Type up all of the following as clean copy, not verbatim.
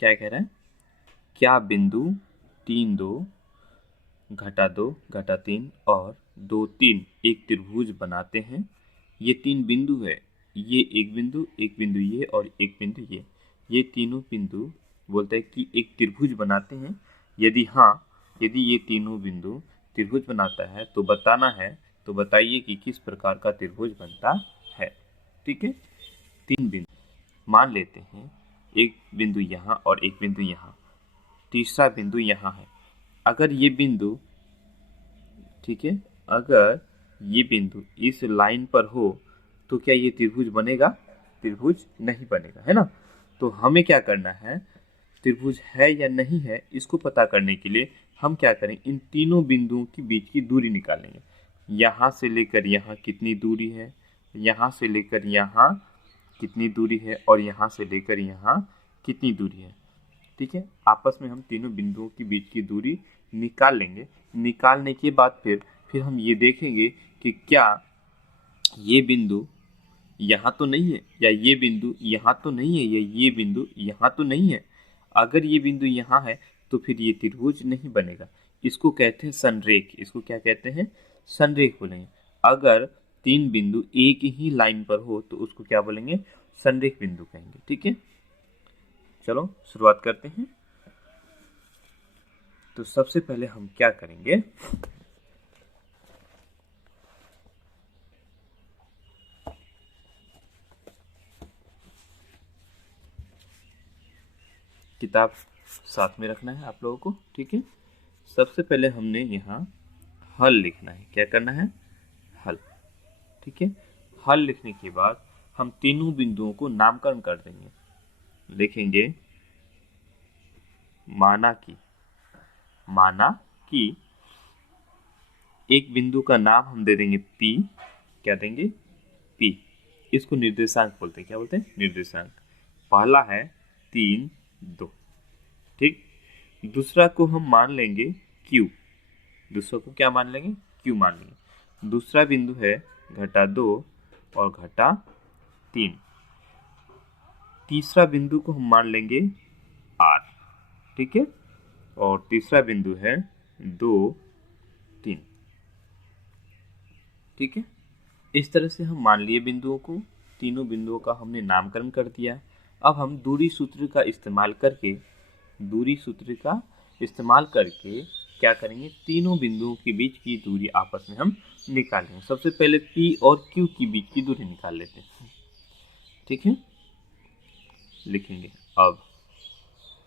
क्या कह रहा है, क्या बिंदु 3 2 घटा 2 घटा 3 और 2 3 एक त्रिभुज बनाते हैं। ये 3 बिंदु है, ये एक बिंदु ये और एक बिंदु ये तीनों बिंदु बोलते हैं कि एक त्रिभुज बनाते हैं। यदि हाँ, यदि ये तीनों बिंदु त्रिभुज बनाता है तो बताना है, तो बताइए कि किस प्रकार का त्रिभुज बनता है। ठीक है, 3 बिंदु मान लेते हैं, एक बिंदु यहाँ और एक बिंदु यहाँ, तीसरा बिंदु यहाँ है। अगर ये बिंदु, ठीक है, अगर ये बिंदु इस लाइन पर हो तो क्या ये त्रिभुज बनेगा? त्रिभुज नहीं बनेगा, है ना। तो हमें क्या करना है, त्रिभुज है या नहीं है इसको पता करने के लिए हम क्या करें, इन तीनों बिंदुओं के बीच की दूरी निकालेंगे। यहाँ से लेकर यहाँ कितनी दूरी है, यहाँ से लेकर यहाँ कितनी दूरी है और यहाँ से लेकर यहाँ कितनी दूरी है। ठीक है, आपस में हम तीनों बिंदुओं के बीच की दूरी निकाल लेंगे। निकालने के बाद फिर हम ये देखेंगे कि क्या ये बिंदु यहाँ तो नहीं है, या ये बिंदु यहाँ तो नहीं है, या ये बिंदु यहाँ तो नहीं है। अगर ये बिंदु यहाँ है तो फिर ये त्रिभुज नहीं बनेगा। इसको कहते हैं संरेख। इसको क्या कहते हैं? संरेख बोलेंगे। अगर 3 बिंदु एक ही लाइन पर हो तो उसको क्या बोलेंगे? संरेख बिंदु कहेंगे। ठीक है, चलो शुरुआत करते हैं। तो सबसे पहले हम क्या करेंगे, किताब साथ में रखना है आप लोगों को। ठीक है, सबसे पहले हमने यहाँ हल लिखना है। क्या करना है? हल। ठीक है, हल लिखने के बाद हम तीनों बिंदुओं को नामकरण कर देंगे। लिखेंगे माना कि एक बिंदु का नाम हम दे देंगे P। क्या देंगे? P। इसको निर्देशांक बोलते हैं। क्या बोलते हैं? निर्देशांक। पहला है 3 2। ठीक, दूसरा को हम मान लेंगे Q। दूसरा को क्या मान लेंगे? Q मान लेंगे। दूसरा बिंदु है घटा 2 और घटा 3। तीसरा बिंदु को हम मान लेंगे R। ठीक है, और तीसरा बिंदु है 2 3। ठीक है, इस तरह से हम मान लिए बिंदुओं को। तीनों बिंदुओं का हमने नामकरण कर दिया। अब हम दूरी सूत्र का इस्तेमाल करके क्या करेंगे, तीनों बिंदुओं के बीच की दूरी आपस में हम निकालेंगे। सबसे पहले P और Q के बीच की दूरी निकाल लेते हैं। ठीक है, लिखेंगे अब।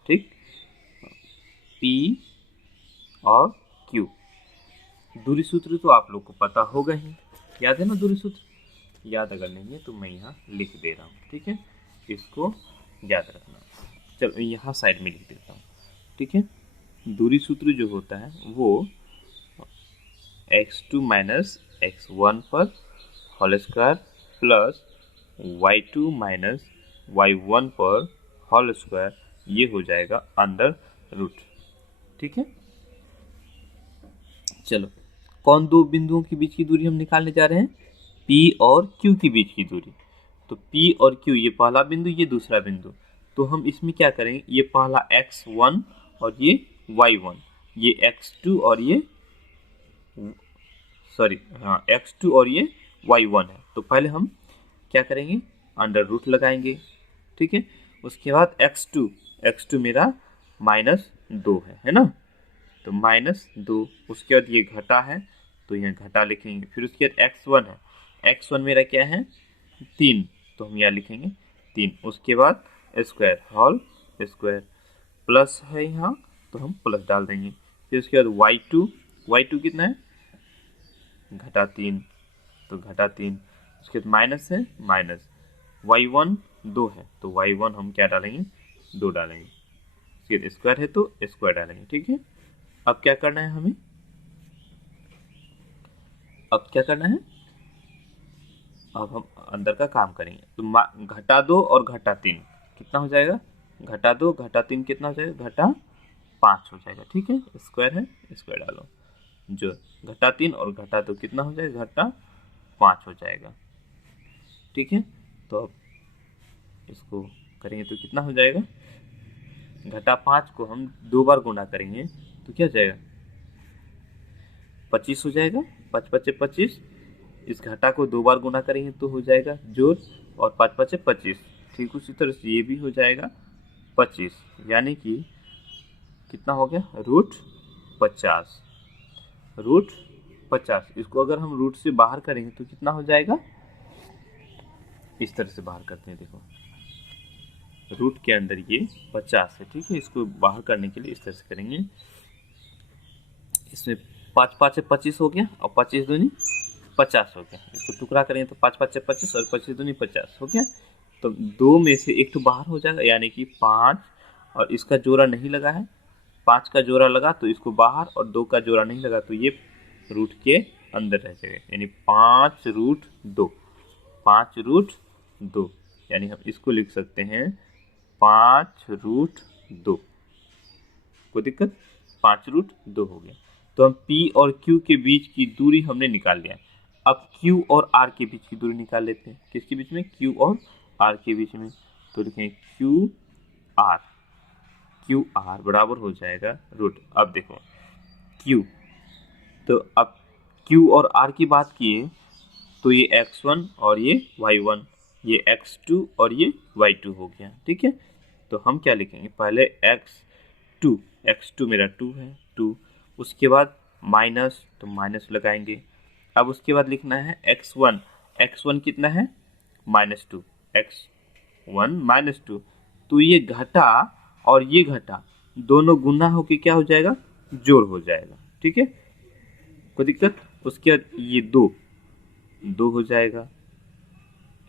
ठीक, P और Q। दूरी सूत्र तो आप लोग को पता होगा ही, याद है ना दूरी सूत्र? याद अगर नहीं है तो मैं यहाँ लिख दे रहा हूँ। ठीक है, इसको याद रखना। चलो यहाँ साइड में लिख देता हूँ। ठीक है, दूरी सूत्र जो होता है वो x2 माइनस x1 पर whole square plus y2 minus y1 पर होल स्क्वायर, ये हो जाएगा अंडर रूट। ठीक है, चलो कौन दो बिंदुओं के बीच की दूरी हम निकालने जा रहे हैं? P और Q के बीच की दूरी। तो P और Q, ये पहला बिंदु, ये दूसरा बिंदु। तो हम इसमें क्या करेंगे, ये पहला x1 और ये y1, ये x2 और ये x2 और ये y1 है। तो पहले हम क्या करेंगे, अंडर रूट लगाएंगे। ठीक है, उसके बाद x2 मेरा -2 है ना। तो -2, उसके बाद ये घटा है तो यहाँ घटा लिखेंगे। फिर उसके बाद x1 है, x1 मेरा क्या है? 3, तो हम यहाँ लिखेंगे 3। उसके बाद स्क्वायर, होल स्क्वायर, प्लस है यहाँ तो हम प्लस डाल देंगे। फिर उसके बाद y2 कितना है? घटा 3, तो घटा 3। उसके बाद माइनस है, माइनस y1 2 है तो y1 हम क्या डालेंगे? 2 डालेंगे। उसके बाद स्क्वायर है तो स्क्वायर डालेंगे। ठीक है, अब क्या करना है हमें? अब हम अंदर का काम करेंगे। तो घटा 2 और घटा 3 कितना हो जाएगा? घटा 2 घटा 3 कितना हो जाएगा? घटा 5 हो जाएगा। ठीक है, स्क्वायर है, स्क्वायर डालो। जो घटा 3 और घटा 2 कितना हो जाएगा? घटा 5 हो जाएगा। ठीक है, तो अब इसको करेंगे तो कितना हो जाएगा? घटा 5 को हम 2 बार गुना करेंगे तो क्या हो जाएगा, 25 हो जाएगा। 5 पचे 25, इस घटा को 2 बार गुना करेंगे तो हो जाएगा जोड़, और 5 पचे 25। ठीक उसी तरह से ये भी हो जाएगा 25, यानी कि कितना हो गया, रूट 50। रूट 50, इसको अगर हम रूट से बाहर करेंगे तो कितना हो जाएगा, इस तरह से बाहर करते हैं। देखो रूट के अंदर ये 50 है, ठीक है। इसको बाहर करने के लिए इस तरह से करेंगे, इसमें 5 5 25 हो गया और 25 दूनी 50 हो गया। इसको टुकड़ा करेंगे तो 5 5 25 और 25 दूनी 50 हो गया। तो 2 में से एक तो बाहर हो जाएगा, यानी कि 5, और इसका जोड़ा नहीं लगा है, 5 का जोड़ा लगा तो इसको बाहर, और 2 का जोड़ा नहीं लगा तो ये रूट के अंदर रह जाएगा, यानी 5 रूट 2। 5 रूट 2, यानी हम इसको लिख सकते हैं 5 रूट 2। कोई दिक्कत, 5 रूट 2 हो गया। तो हम P और Q के बीच की दूरी हमने निकाल लिया। अब Q और R के बीच की दूरी निकाल लेते हैं। किसके बीच में, Q और R के बीच में। तो लिखें क्यू आर बराबर हो जाएगा रूट। अब देखो Q, तो अब Q और R की बात किए तो ये x1 और ये y1, ये x2 और ये y2 हो गया, ठीक है। तो हम क्या लिखेंगे, पहले x2 मेरा 2 है, 2, उसके बाद माइनस, तो माइनस लगाएंगे। अब उसके बाद लिखना है x1 कितना है, -2, x1 -2। तो ये घटा और ये घटा दोनों गुना होके क्या हो जाएगा, जोड़ हो जाएगा, ठीक है, कोई दिक्कत। उसके बाद ये 2 हो जाएगा,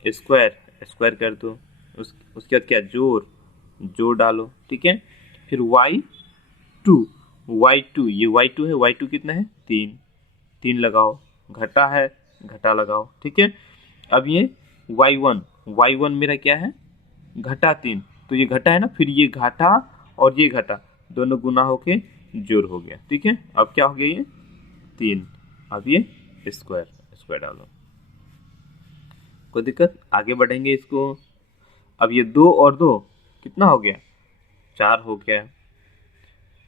स्क्वायर कर दो, उसके बाद क्या, जोड़ डालो, ठीक है। फिर y2, ये y2 है, y2 कितना है, 3 लगाओ, घटा है, घटा लगाओ, ठीक है। अब ये y1 मेरा क्या है, घटा 3, तो ये घटा है ना, फिर ये घटा और ये घटा दोनों गुना होके जोड़ हो गया, ठीक है। अब क्या हो गया, ये 3, अब ये स्क्वायर डालो, कोई दिक्कत। आगे बढ़ेंगे इसको। अब ये 2 और 2 कितना हो गया, 4 हो गया,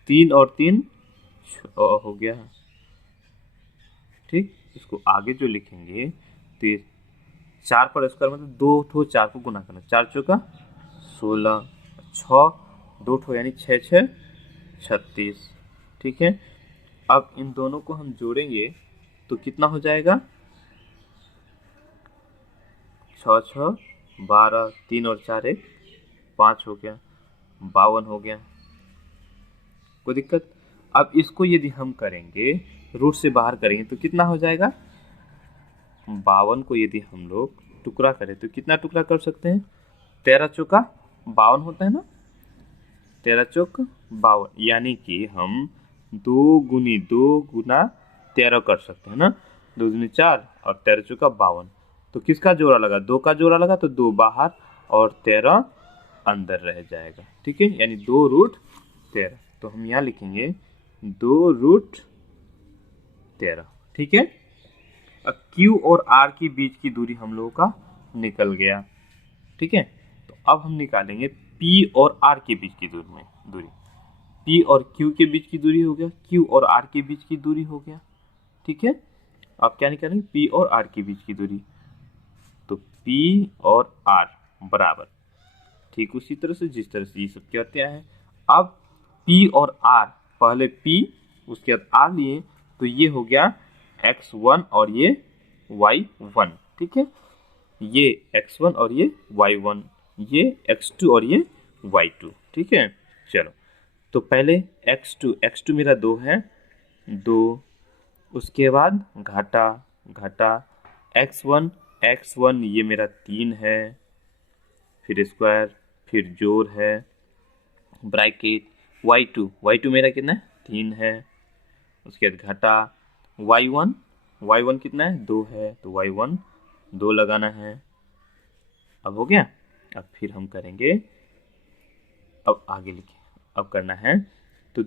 3 और 3 हो गया, ठीक। इसको आगे जो लिखेंगे तो ये 4 पर स्क्वायर मतलब 2 ठो 4 को गुना करना, 4 चौका 16, 6 2 ठो यानी 6 6 36, ठीक है। अब इन दोनों को हम जोड़ेंगे तो कितना हो जाएगा, 6 6 12, 3 और 4 1 5 हो गया, 52 हो गया, कोई दिक्कत। अब इसको यदि हम करेंगे रूट से बाहर करेंगे तो कितना हो जाएगा, 52 को यदि हम लोग टुकड़ा करें तो कितना टुकड़ा कर सकते हैं, 13 चौका 52 होता है ना, 13 चौक 52, यानी कि हम 2 गुना 13 कर सकते हैं ना, 2 दूनी 4 और 13 चौका 52। तो किसका जोड़ा लगा, 2 का जोड़ा लगा तो 2 बाहर और 13 अंदर रह जाएगा, ठीक है, यानी 2 रूट 13। तो हम यहाँ लिखेंगे 2 रूट 13, ठीक है। अब Q और R के बीच की दूरी हम लोगों का निकल गया, ठीक है। तो अब हम निकालेंगे P और R के बीच की दूरी। P और Q के बीच की दूरी हो गया, Q और R के बीच की दूरी हो गया, ठीक है। अब क्या निकालेंगे, P और R के बीच की दूरी। तो P और R बराबर, ठीक उसी तरह से जिस तरह से ये सब कहते हैं। अब P और R, पहले P उसके बाद R लिए तो ये हो गया x1 और ये y1, ठीक है। ये x1 और ये y1, ये x2 और ये y2, ठीक है। चलो तो पहले x2 मेरा 2 है, 2, उसके बाद घटा x1 ये मेरा 3 है, फिर स्क्वायर, फिर जोड़ है, ब्रैकेट, y2 मेरा कितना है, 3 है, उसके बाद घटा y1 कितना है, 2 है, तो y1 2 लगाना है। अब हो गया। अब फिर हम करेंगे, अब आगे लिखे, अब करना है तो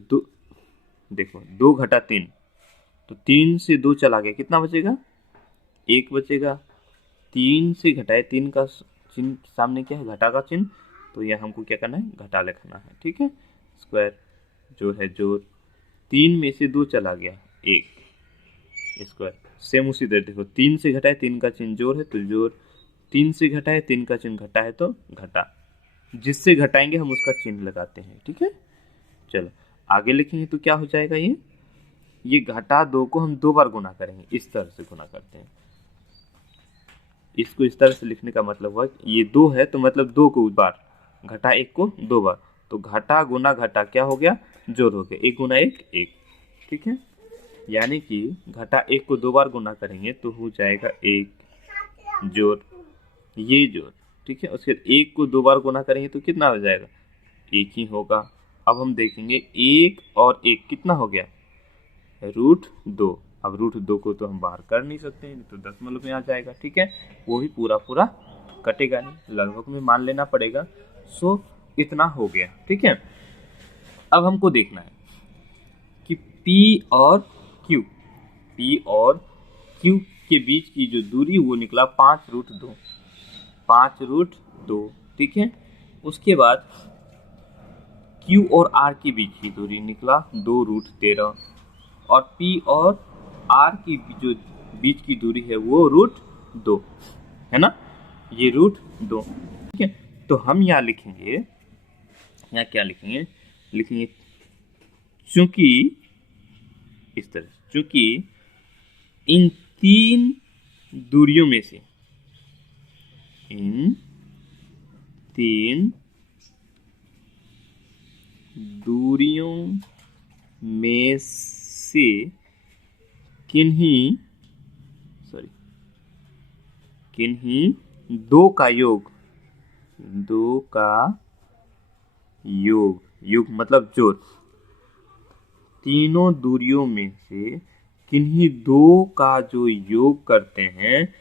देखो 2 घटा 3, तो 3 से 2 चला गया, कितना बचेगा, 1 बचेगा। 3 से घटाए, 3 का चिन्ह सामने क्या है, घटा का चिन्ह, तो यह हमको क्या करना है, घटा लिखना है। ठीक है, स्क्वायर जो है जोड़, 3 में से 2 चला गया, 1 स्क्वायर। सेम उसी तरह देखो, 3 से घटा है, 3 का चिन्ह जोड़ है तो जोड़, 3 से घटा है, 3 का चिन्ह घटा है तो घटा। जिससे घटाएंगे हम उसका चिन्ह लगाते हैं। ठीक है, चलो आगे लिखेंगे तो क्या हो जाएगा, ये घटा 2 को हम 2 बार गुना करेंगे, इस तरह से गुना करते हैं। इसको इस तरह से लिखने का मतलब हुआ ये 2 है तो मतलब 2 को बार, घटा 1 को 2 बार, तो घटा गुना घटा क्या हो गया, जोड़ हो गया, 1 गुना 1 1। ठीक है, यानी कि घटा 1 को 2 बार गुना करेंगे तो हो जाएगा 1 जोड़ ये जोड़। ठीक है, उसके 1 को 2 बार गुना करेंगे तो कितना हो जाएगा, 1 ही होगा। अब हम देखेंगे 1 और 1 कितना हो गया, √2। अब √2 को तो हम बाहर कर नहीं सकते, नहीं तो दशमलव में आ जाएगा। ठीक है, वो भी पूरा पूरा कटेगा नहीं, लगभग में मान लेना पड़ेगा। सो इतना हो गया। ठीक है, अब हमको देखना है कि P और Q के बीच की जो दूरी वो निकला 5√2, 5√2। ठीक है, उसके बाद Q और R के बीच की दूरी निकला 2√13, और P और R की जो बीच की दूरी है वो √2 है ना, ये √2। ठीक है, तो हम यहाँ लिखेंगे, यहाँ क्या लिखेंगे, लिखेंगे चूंकि इस तरह, चूंकि इन 3 दूरियों में से, इन 3 दूरियों में से किन्हीं 2 का योग, 2 का योग मतलब जोड़, तीनों दूरियों में से किन्हीं 2 का जो योग करते हैं,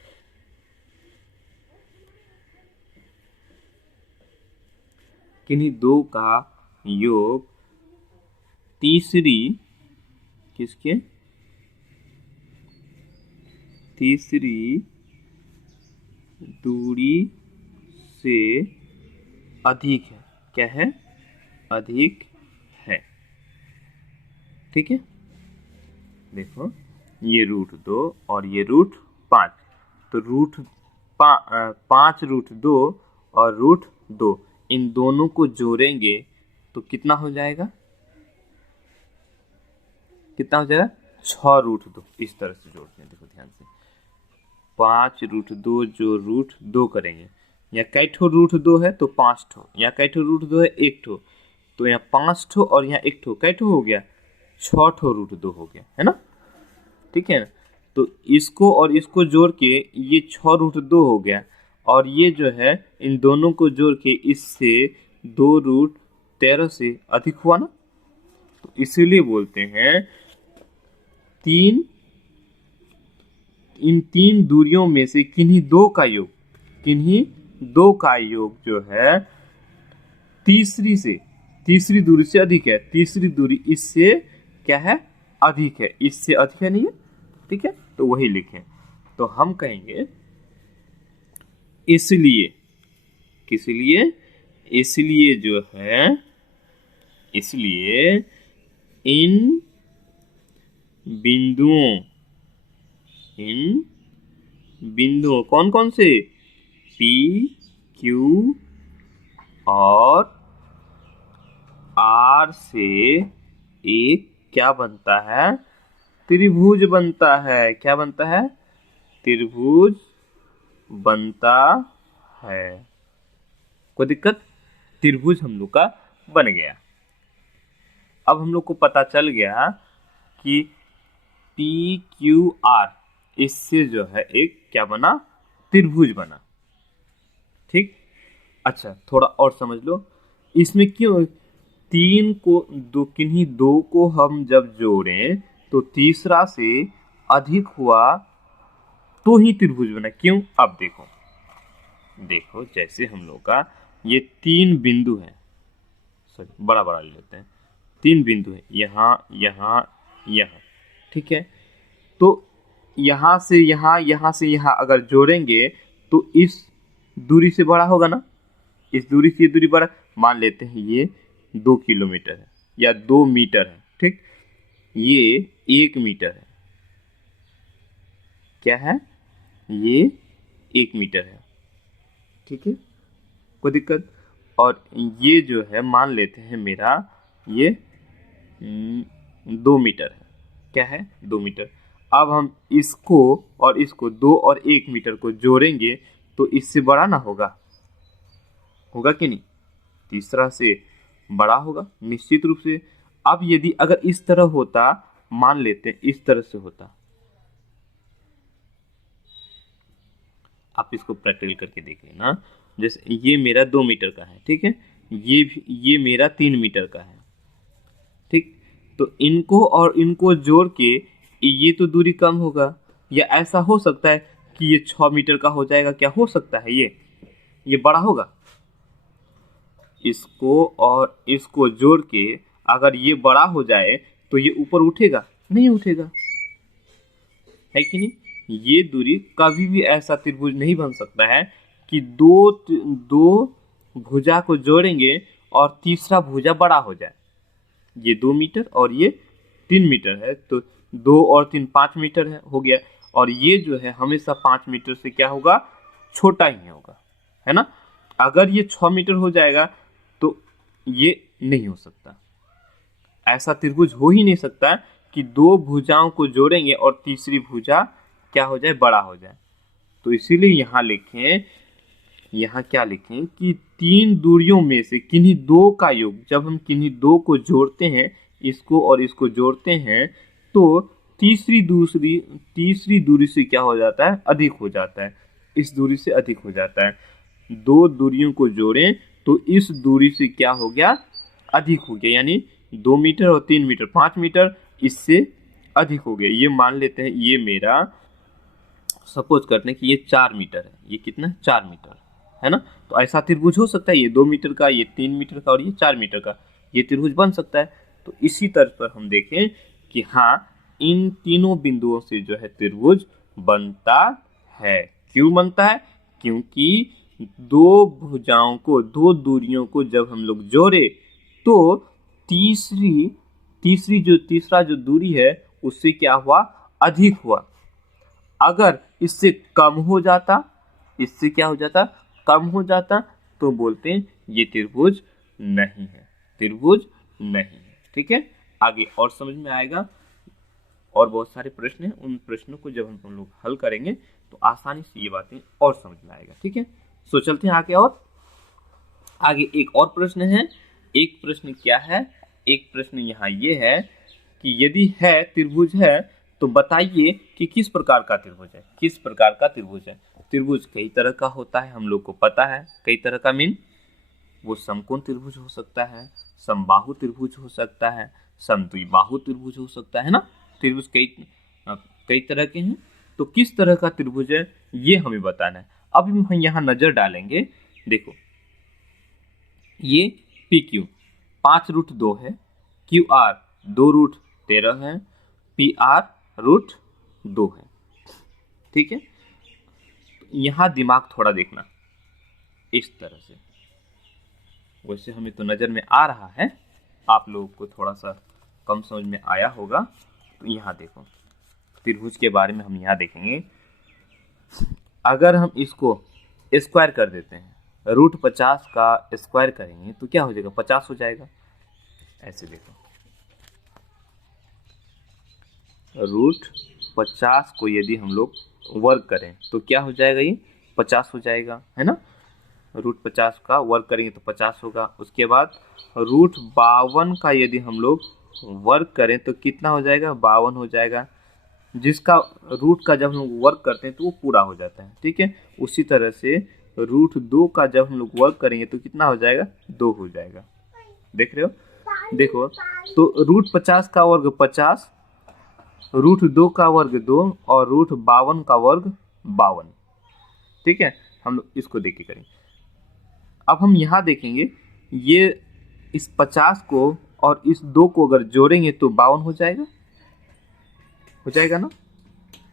किन्हीं 2 का योग तीसरी दूरी से अधिक है। क्या है, अधिक है। ठीक है, देखो ये √2 और ये √5, तो √5 और √2 इन दोनों को जोड़ेंगे तो कितना हो जाएगा, 6√2। इस तरह से जोड़ते हैं, देखो ध्यान से, 5√2 जो √2 करेंगे, या कई ठो √2 है तो 5 ठो, या कई ठो √2 है 1 ठो, तो यहाँ 5 ठो और यहाँ 1 ठो, कई ठो हो गया, 6 ठो √2 हो गया, है ना। ठीक है ना, तो इसको और इसको जोड़ के ये 6√2 हो गया, और ये जो है इन दोनों को जोड़ के इससे 2√13 से अधिक हुआ ना, तो इसीलिए बोलते हैं इन 3 दूरियों में से किन्हीं 2 का योग जो है तीसरी दूरी से अधिक है, तीसरी दूरी इससे क्या है, अधिक है, इससे अधिक है, नहीं है। ठीक है, तो वही लिखें, तो हम कहेंगे इसलिए, किसलिए, इसलिए जो है, इसलिए इन बिंदुओं कौन कौन से, P, Q और R से एक क्या बनता है, त्रिभुज बनता है। क्या बनता है, त्रिभुज बनता है। कोई दिक्कत, त्रिभुज हम लोग का बन गया। अब हम लोग को पता चल गया कि PQR इससे जो है एक क्या बना, त्रिभुज बना। ठीक, अच्छा थोड़ा और समझ लो, इसमें क्यों 3 को किन्हीं 2 को हम जब जोड़ें तो तीसरा से अधिक हुआ तो ही त्रिभुज बना। क्यों, अब देखो जैसे हम लोग का ये 3 बिंदु है, सॉरी बड़ा ले लेते हैं, 3 बिंदु है, यहाँ यहाँ यहाँ। ठीक है, तो यहाँ से यहाँ, यहाँ से यहाँ अगर जोड़ेंगे तो इस दूरी से बड़ा होगा ना, इस दूरी से ये दूरी बड़ा, मान लेते हैं ये 2 किलोमीटर है या 2 मीटर है, ठीक। ये 1 मीटर है, क्या है, ये 1 मीटर है, ठीक है, कोई दिक्कत। और ये जो है मान लेते हैं मेरा ये 2 मीटर है, क्या है, 2 मीटर। अब हम इसको और इसको 2 और 1 मीटर को जोड़ेंगे तो इससे बड़ा ना होगा, होगा कि नहीं, तीसरा से बड़ा होगा निश्चित रूप से। अब यदि अगर इस तरह होता, मान लेते हैं इस तरह से होता, आप इसको प्रैक्टिकल करके देख लेना। जैसे ये मेरा 2 मीटर का है, ठीक है, ये मेरा 3 मीटर का है, ठीक। तो इनको और इनको जोड़ के ये तो दूरी कम होगा, या ऐसा हो सकता है कि ये 6 मीटर का हो जाएगा, क्या हो सकता है, ये बड़ा होगा। इसको और इसको जोड़ के अगर ये बड़ा हो जाए तो ये ऊपर उठेगा, नहीं उठेगा, है कि नहीं। ये दूरी कभी भी ऐसा त्रिभुज नहीं बन सकता है कि दो भुजा को जोड़ेंगे और तीसरा भुजा बड़ा हो जाए। ये 2 मीटर और ये 3 मीटर है, तो 2 और 3 5 मीटर हो गया। और ये जो है हमेशा 5 मीटर से क्या होगा, छोटा ही होगा, है ना। अगर ये 6 मीटर हो जाएगा तो ये नहीं हो सकता, ऐसा त्रिभुज हो ही नहीं सकता कि 2 भुजाओं को जोड़ेंगे और तीसरी भुजा क्या हो जाए, बड़ा हो जाए। तो इसीलिए यहाँ लिखें, यहाँ क्या लिखें कि 3 दूरियों में से किन्हीं 2 का योग, जब हम किन्हीं 2 को जोड़ते हैं, इसको और इसको जोड़ते हैं, तो तीसरी दूरी से क्या हो जाता है, अधिक हो जाता है, इस दूरी से अधिक हो जाता है। 2 दूरियों को जोड़ें तो इस दूरी से क्या हो गया, अधिक हो गया, यानी 2 मीटर और 3 मीटर 5 मीटर इससे अधिक हो गया। ये मान लेते हैं ये मेरा, सपोज करते हैं कि ये 4 मीटर है, ये कितना, 4 मीटर है ना। तो ऐसा त्रिभुज हो सकता है, ये 2 मीटर का, ये 3 मीटर का और ये 4 मीटर का, ये त्रिभुज बन सकता है। तो इसी तर्ज पर हम देखें कि हाँ, इन तीनों बिंदुओं से जो है त्रिभुज बनता है। क्यों बनता है, क्योंकि 2 भुजाओं को, 2 दूरियों को जब हम लोग जोड़े तो तीसरा जो दूरी है उससे क्या हुआ, अधिक हुआ। अगर इससे कम हो जाता, इससे क्या हो जाता, कम हो जाता, तो बोलते हैं ये त्रिभुज नहीं है, त्रिभुज नहीं है, ठीक है। आगे और समझ में आएगा, और बहुत सारे प्रश्न हैं, उन प्रश्नों को जब हम लोग हल करेंगे तो आसानी से ये बातें और समझ में आएगा, ठीक है। सो चलते हैं आगे। और आगे एक और प्रश्न है, एक प्रश्न क्या है, एक प्रश्न यहाँ ये है कि यदि है त्रिभुज है तो बताइए कि किस प्रकार का त्रिभुज है, किस प्रकार का त्रिभुज है। त्रिभुज कई तरह का होता है, हम लोग को पता है, कई तरह का मीन वो समकोण त्रिभुज हो सकता है, समबाहु त्रिभुज हो सकता है, समद्विबाहु त्रिभुज हो सकता है ना। त्रिभुज कई तरह के हैं, तो किस तरह का त्रिभुज है ये हमें बताना है। अब हम यहाँ नजर डालेंगे, देखो ये पी क्यू 5√2 है, क्यू आर 2√13 है, पी आर √2 है, ठीक है। यहाँ दिमाग थोड़ा देखना इस तरह से, वैसे हमें तो नज़र में आ रहा है, आप लोगों को थोड़ा सा कम समझ में आया होगा। तो यहाँ देखो त्रिभुज के बारे में हम यहाँ देखेंगे, अगर हम इसको स्क्वायर कर देते हैं, √50 का स्क्वायर करेंगे तो क्या हो जाएगा, 50 हो जाएगा। ऐसे देखो √50 को यदि हम लोग वर्ग करें तो क्या हो जाएगा, ये 50 हो जाएगा, है ना। √50 का वर्ग करेंगे तो 50 होगा। उसके बाद √52 का यदि हम लोग वर्ग करें तो कितना हो जाएगा, 52 हो जाएगा। जिसका रूट का जब हम लोग वर्ग करते हैं तो वो पूरा हो जाता है, ठीक है। उसी तरह से √2 का जब हम लोग वर्ग करेंगे तो कितना हो जाएगा, 2 हो जाएगा। देख रहे हो, देखो तो √50 का वर्ग 50, √2 का वर्ग 2 और √52 का वर्ग 52, ठीक है। हम लोग इसको देख के करेंगे। अब हम यहाँ देखेंगे, ये इस 50 को और इस 2 को अगर जोड़ेंगे तो 52 हो जाएगा ना।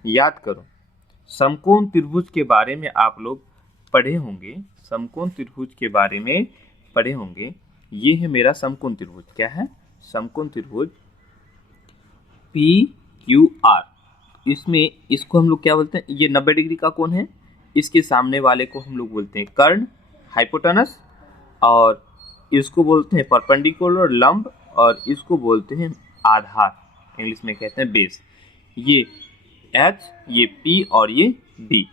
याद करो, समकोण त्रिभुज के बारे में आप लोग पढ़े होंगे, समकोण त्रिभुज के बारे में पढ़े होंगे। ये है मेरा समकोण त्रिभुज। क्या है? समकोण त्रिभुज PQR। इसमें इसको हम लोग क्या बोलते हैं? ये 90 डिग्री का कोण है। इसके सामने वाले को हम लोग बोलते हैं कर्ण, हाइपोटेनस, और इसको बोलते हैं परपेंडिकुलर, लंब, और इसको बोलते हैं आधार, इंग्लिश में कहते हैं बेस। ये H, ये P और ये B।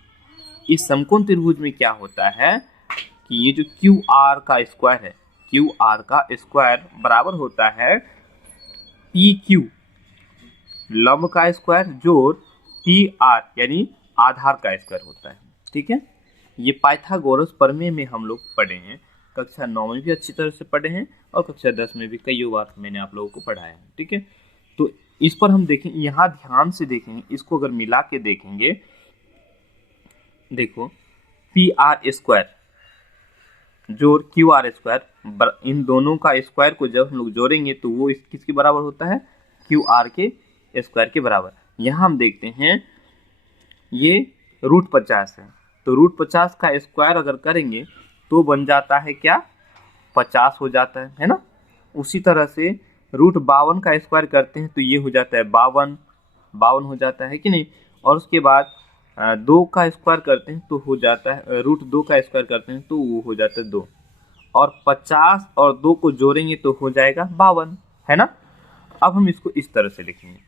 इस समकोण त्रिभुज में क्या होता है कि ये जो QR का स्क्वायर है, QR का स्क्वायर बराबर होता है PQ लंब का स्क्वायर जोड़ PR यानी आधार का स्क्वायर होता है। ठीक है, ये पाइथागोरस प्रमेय में हम लोग पढ़े हैं। कक्षा 9 में भी अच्छी तरह से पढ़े हैं और कक्षा 10 में भी कई बार मैंने आप लोगों को पढ़ाया है। ठीक है, तो इस पर हम देखें, यहाँ ध्यान से देखेंगे, इसको अगर मिला के देखेंगे, देखो PR स्क्वायर जोड़ QR स्क्वायर, इन दोनों का स्क्वायर को जब हम लोग जोड़ेंगे तो वो किसके बराबर होता है? QR के स्क्वायर के बराबर। यहाँ हम देखते हैं ये √50 है, तो √50 का स्क्वायर अगर करेंगे तो बन जाता है क्या? 50 हो जाता है ना। उसी तरह से √52 का स्क्वायर करते हैं तो ये हो जाता है 52 हो जाता है कि नहीं। और उसके बाद 2 का स्क्वायर करते हैं तो हो जाता है, √2 का स्क्वायर करते हैं तो वो हो जाता है 2, और 50 और 2 को जोड़ेंगे तो हो जाएगा 52, है ना। अब हम इसको इस तरह से लिखेंगे,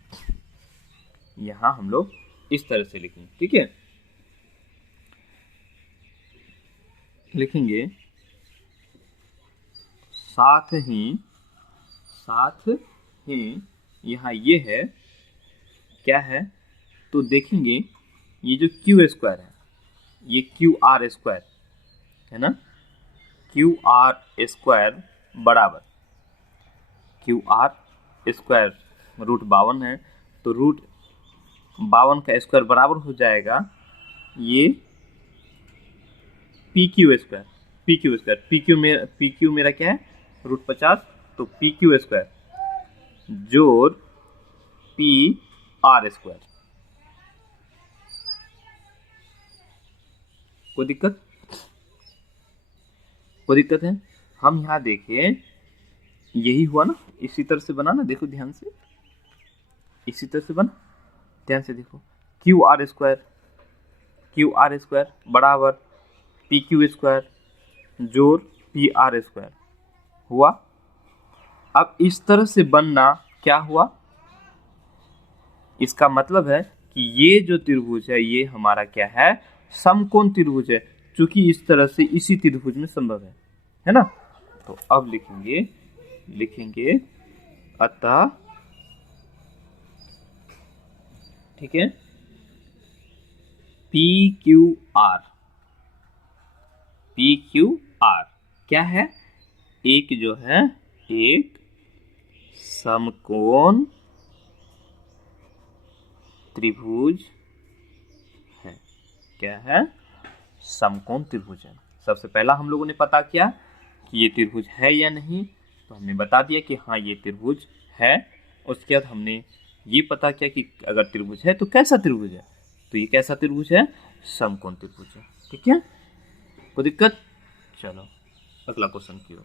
यहाँ हम लोग इस तरह से लिखेंगे। ठीक है, लिखेंगे साथ ही यहाँ ये है, क्या है? तो देखेंगे ये जो Q स्क्वायर है, ये QR स्क्वायर है ना, QR स्क्वायर बराबर QR स्क्वायर √52 है, तो √52 का स्क्वायर बराबर हो जाएगा ये PQ स्क्वायर। PQ मेरा क्या है? √50, तो PQ स्क्वायर जोड़ PR स्क्वायर। कोई दिक्कत है? हम यहाँ देखिए, यही हुआ ना, इसी तरह से बना ना, देखो ध्यान से, इसी तरह से बना, ध्यान से देखो, QR स्क्वायर बराबर PQ स्क्वायर जोड़ PR स्क्वायर हुआ। अब इस तरह से बनना क्या हुआ? इसका मतलब है कि ये जो त्रिभुज है ये हमारा क्या है? समकोण त्रिभुज है, क्योंकि इस तरह से इसी त्रिभुज में संभव है ना। तो अब लिखेंगे अतः, ठीक है, PQR क्या है? एक जो है एक समकोण त्रिभुज है। क्या है? समकोण त्रिभुज है। सबसे पहला हम लोगों ने पता किया कि ये त्रिभुज है या नहीं, तो हमने बता दिया कि हाँ ये त्रिभुज है। उसके बाद हमने ये पता किया कि अगर त्रिभुज है तो कैसा त्रिभुज है, तो ये कैसा त्रिभुज है? समकोण त्रिभुज है। ठीक है, कोई दिक्कत? चलो अगला क्वेश्चन की ओर।